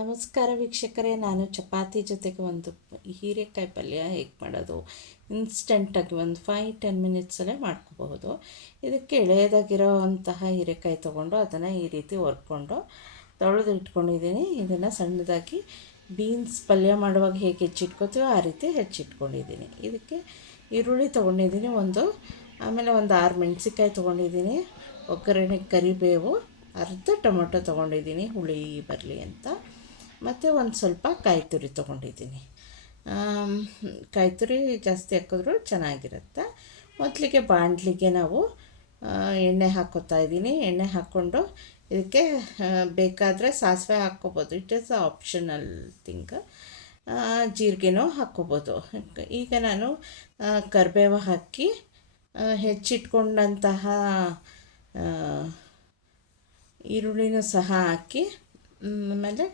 ನಮಸ್ಕಾರ ವೀಕ್ಷಕರೇ, ನಾನು ಚಪಾತಿ ಜೊತೆಗೆ ಒಂದು ಹೀರೆಕಾಯಿ ಪಲ್ಯ ಹೇಗೆ ಮಾಡೋದು ಇನ್ಸ್ಟೆಂಟಾಗಿ ಒಂದು 5-10 ಮಿನಿಟ್ಸಲ್ಲೇ ಮಾಡ್ಕೋಬಹುದು. ಇದಕ್ಕೆ ಎಳೆಯದಾಗಿರೋ ಅಂತಹ ಹೀರೆಕಾಯಿ ತೊಗೊಂಡು ಅದನ್ನು ಈ ರೀತಿ ಹೊರ್ಕೊಂಡು ತೊಳೆದು ಇಟ್ಕೊಂಡಿದ್ದೀನಿ. ಇದನ್ನು ಸಣ್ಣದಾಗಿ ಬೀನ್ಸ್ ಪಲ್ಯ ಮಾಡುವಾಗ ಹೇಗೆ ಹೆಚ್ಚಿಟ್ಕೋತೀವೋ ಆ ರೀತಿ ಹೆಚ್ಚಿಟ್ಕೊಂಡಿದ್ದೀನಿ. ಇದಕ್ಕೆ ಈರುಳ್ಳಿ ತೊಗೊಂಡಿದ್ದೀನಿ ಆಮೇಲೆ ಒಂದು 6 ಮೆಣಸಿನ್ಕಾಯಿ ತೊಗೊಂಡಿದ್ದೀನಿ, ಒಗ್ಗರಣೆಗೆ ಕರಿಬೇವು, ಅರ್ಧ ಟೊಮೊಟೊ ತೊಗೊಂಡಿದ್ದೀನಿ ಹುಳಿ ಬರಲಿ ಅಂತ, ಮತ್ತು ಒಂದು ಸ್ವಲ್ಪ ಕಾಯಿ ತುರಿ ತೊಗೊಂಡಿದ್ದೀನಿ. ಕಾಯಿ ತುರಿ ಜಾಸ್ತಿ ಹಾಕಿದ್ರೂ ಚೆನ್ನಾಗಿರುತ್ತೆ. ಮೊದಲಿಗೆ ಬಾಣಲಿಗೆ ನಾವು ಎಣ್ಣೆ ಹಾಕ್ಕೋತಾ ಇದ್ದೀನಿ. ಎಣ್ಣೆ ಹಾಕ್ಕೊಂಡು ಇದಕ್ಕೆ ಬೇಕಾದರೆ ಸಾಸಿವೆ ಹಾಕ್ಕೋಬೋದು, ಇಟ್ ಈಸ್ ಆಪ್ಷನಲ್ ಥಿಂಗ್. ಜೀರಿಗೆನೂ ಹಾಕ್ಕೋಬೋದು. ಈಗ ನಾನು ಕರಿಬೇವು ಹಾಕಿ ಹೆಚ್ಚಿಟ್ಕೊಂಡಂತಹ ಈರುಳ್ಳಿನೂ ಸಹ ಹಾಕಿ, ಆಮೇಲೆ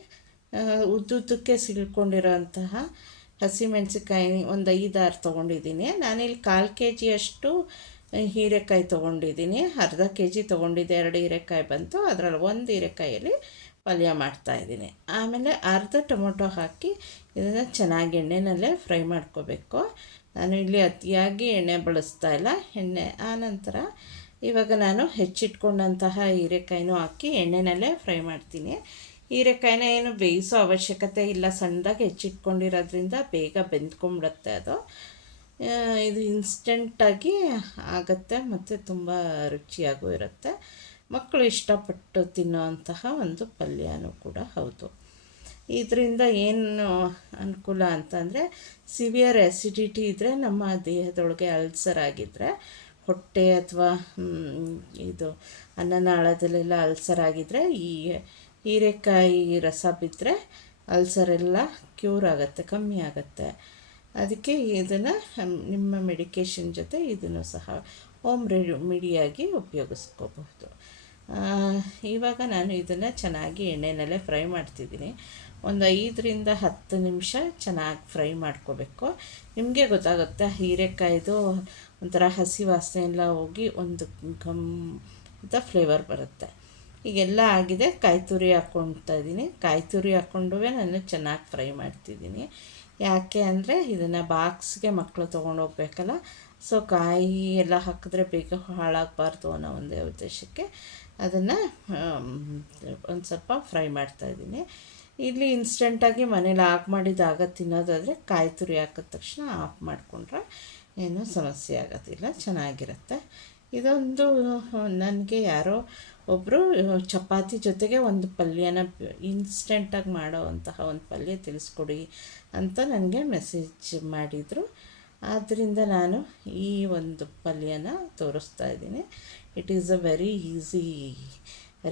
ಉದ್ದುದ್ದಕ್ಕೆ ಸಿಳ್ಕೊಂಡಿರೋಂತಹ ಹಸಿಮೆಣಸಿನ್ಕಾಯಿ ಒಂದು 5-6 ತೊಗೊಂಡಿದ್ದೀನಿ. ನಾನಿಲ್ಲಿ 1/4 kg ಹೀರೆಕಾಯಿ ತೊಗೊಂಡಿದ್ದೀನಿ. ಅರ್ಧ kg ತೊಗೊಂಡಿದ್ದೆ, 2 ಹೀರೆಕಾಯಿ ಬಂತು, ಅದರಲ್ಲಿ 1 ಹೀರೆಕಾಯಲ್ಲಿ ಪಲ್ಯ ಮಾಡ್ತಾಯಿದ್ದೀನಿ. ಆಮೇಲೆ ಅರ್ಧ ಟೊಮೊಟೊ ಹಾಕಿ ಇದನ್ನು ಚೆನ್ನಾಗಿ ಎಣ್ಣೆನಲ್ಲೇ ಫ್ರೈ ಮಾಡ್ಕೋಬೇಕು. ನಾನು ಇಲ್ಲಿ ಅತಿಯಾಗಿ ಎಣ್ಣೆ ಬಳಸ್ತಾ ಇಲ್ಲ. ಆನಂತರ ಇವಾಗ ನಾನು ಹೆಚ್ಚಿಟ್ಕೊಂಡಂತಹ ಹೀರೆಕಾಯಿನೂ ಹಾಕಿ ಎಣ್ಣೆನಲ್ಲೇ ಫ್ರೈ ಮಾಡ್ತೀನಿ. ಹೀರೆಕಾಯಿನ ಏನು ಬೇಯಿಸೋ ಅವಶ್ಯಕತೆ ಇಲ್ಲ, ಸಣ್ಣದಾಗಿ ಹೆಚ್ಚಿಟ್ಕೊಂಡಿರೋದ್ರಿಂದ ಬೇಗ ಬೆಂದ್ಕೊಂಬಿಡುತ್ತೆ ಅದು. ಇದು ಇನ್ಸ್ಟೆಂಟಾಗಿ ಆಗುತ್ತೆ ಮತ್ತು ತುಂಬ ರುಚಿಯಾಗೂ ಇರುತ್ತೆ. ಮಕ್ಕಳು ಇಷ್ಟಪಟ್ಟು ತಿನ್ನೋವಂತಹ ಒಂದು ಪಲ್ಯನೂ ಕೂಡ ಹೌದು. ಇದರಿಂದ ಏನು ಅನುಕೂಲ ಅಂತಂದರೆ, ಸಿವಿಯರ್ ಆ್ಯಸಿಡಿಟಿ ಇದ್ದರೆ, ನಮ್ಮ ದೇಹದೊಳಗೆ ಅಲ್ಸರ್ ಆಗಿದ್ದರೆ, ಹೊಟ್ಟೆ ಅಥವಾ ಇದು ಅನ್ನನಾಳದಲ್ಲೆಲ್ಲ ಅಲ್ಸರ್ ಆಗಿದ್ದರೆ ಈ ಹೀರೆಕಾಯಿ ರಸ ಬಿದ್ದರೆ ಅಲ್ಸರೆಲ್ಲ ಕ್ಯೂರ್ ಆಗುತ್ತೆ, ಕಮ್ಮಿ ಆಗುತ್ತೆ. ಅದಕ್ಕೆ ಇದನ್ನು ನಿಮ್ಮ ಮೆಡಿಕೇಷನ್ ಜೊತೆ ಇದನ್ನು ಸಹ ಹೋಮ್ ರೆಮಿಡಿಯಾಗಿ ಉಪಯೋಗಿಸ್ಕೋಬಹುದು. ಇವಾಗ ನಾನು ಇದನ್ನು ಚೆನ್ನಾಗಿ ಎಣ್ಣೆನಲ್ಲೇ ಫ್ರೈ ಮಾಡ್ತಿದ್ದೀನಿ. ಒಂದು 5-10 ನಿಮಿಷ ಚೆನ್ನಾಗಿ ಫ್ರೈ ಮಾಡ್ಕೋಬೇಕು. ನಿಮಗೆ ಗೊತ್ತಾಗುತ್ತೆ, ಹೀರೆಕಾಯ್ದು ಒಂಥರ ಹಸಿ ವಾಸನೆ ಎಲ್ಲ ಹೋಗಿ ಒಂದು ಅಂತ ಫ್ಲೇವರ್ ಬರುತ್ತೆ. ಈಗೆಲ್ಲ ಆಗಿದೆ. ಕಾಯಿ ತುರಿ ಹಾಕ್ಕೊಳ್ತಾ ಇದ್ದೀನಿ. ಕಾಯಿ ತುರಿ ಹಾಕ್ಕೊಂಡು ನಾನು ಚೆನ್ನಾಗಿ ಫ್ರೈ ಮಾಡ್ತಿದ್ದೀನಿ. ಯಾಕೆ ಅಂದರೆ ಇದನ್ನು ಬಾಕ್ಸ್ಗೆ ಮಕ್ಕಳು ತೊಗೊಂಡೋಗ್ಬೇಕಲ್ಲ, ಸೊ ಕಾಯಿ ಎಲ್ಲ ಹಾಕಿದ್ರೆ ಬೇಗ ಹಾಳಾಗಬಾರ್ದು ಅನ್ನೋ ಒಂದೇ ಉದ್ದೇಶಕ್ಕೆ ಅದನ್ನು ಒಂದು ಸ್ವಲ್ಪ ಫ್ರೈ ಮಾಡ್ತಾಯಿದ್ದೀನಿ. ಇಲ್ಲಿ ಇನ್ಸ್ಟೆಂಟಾಗಿ ಮನೇಲಿ ಮಾಡಿದಾಗ ತಿನ್ನೋದಾದರೆ ಕಾಯಿ ತುರಿ ಹಾಕಿದ ತಕ್ಷಣ ಆಫ್ ಮಾಡಿಕೊಂಡ್ರೆ ಏನೂ ಸಮಸ್ಯೆ ಆಗೋದಿಲ್ಲ, ಚೆನ್ನಾಗಿರುತ್ತೆ. ಇದೊಂದು ನನಗೆ ಯಾರೋ ಒಬ್ಬರು ಚಪಾತಿ ಜೊತೆಗೆ ಒಂದು ಪಲ್ಯನ ಇನ್ಸ್ಟೆಂಟಾಗಿ ಮಾಡೋವಂತಹ ಒಂದು ಪಲ್ಯ ತಿಳಿಸ್ಕೊಡಿ ಅಂತ ನನಗೆ ಮೆಸೇಜ್ ಮಾಡಿದರು. ಆದ್ದರಿಂದ ನಾನು ಈ ಒಂದು ಪಲ್ಯನ ತೋರಿಸ್ತಾ ಇದ್ದೀನಿ. It is a very easy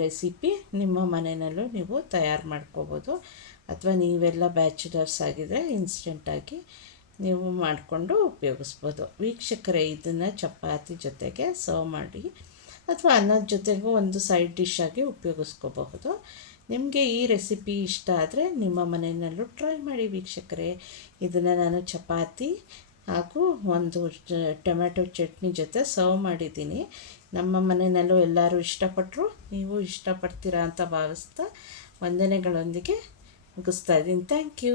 recipe. ನಿಮ್ಮ ಮನೆಯಲ್ಲೂ ನೀವು ತಯಾರು ಮಾಡ್ಕೋಬೋದು, ಅಥವಾ ನೀವೆಲ್ಲ ಬ್ಯಾಚುಲರ್ಸ್ ಆಗಿದ್ದರೆ ಇನ್ಸ್ಟೆಂಟಾಗಿ ನೀವು ಮಾಡಿಕೊಂಡು ಉಪಯೋಗಿಸ್ಬೋದು. ವೀಕ್ಷಕರೇ, ಇದನ್ನು ಚಪಾತಿ ಜೊತೆಗೆ ಸರ್ವ್ ಮಾಡಿ ಅಥವಾ ಅನ್ನದ ಜೊತೆಗೂ ಒಂದು ಸೈಡ್ ಡಿಶ್ ಆಗಿ ಉಪಯೋಗಿಸ್ಕೋಬಹುದು. ನಿಮಗೆ ಈ ರೆಸಿಪಿ ಇಷ್ಟ ಆದರೆ ನಿಮ್ಮ ಮನೆಯಲ್ಲೂ ಟ್ರೈ ಮಾಡಿ ವೀಕ್ಷಕರೇ. ಇದನ್ನು ನಾನು ಚಪಾತಿ ಹಾಗೂ ಒಂದು ಟೊಮ್ಯಾಟೊ ಚಟ್ನಿ ಜೊತೆ ಸರ್ವ್ ಮಾಡಿದ್ದೀನಿ. ನಮ್ಮ ಮನೆಯಲ್ಲೂ ಎಲ್ಲರೂ ಇಷ್ಟಪಟ್ಟರು, ನೀವು ಇಷ್ಟಪಡ್ತೀರಾ ಅಂತ ಭಾವಿಸ್ತಾ ವಂದನೆಗಳೊಂದಿಗೆ ಮುಗಿಸ್ತಾ ಇದ್ದೀನಿ. Thank you.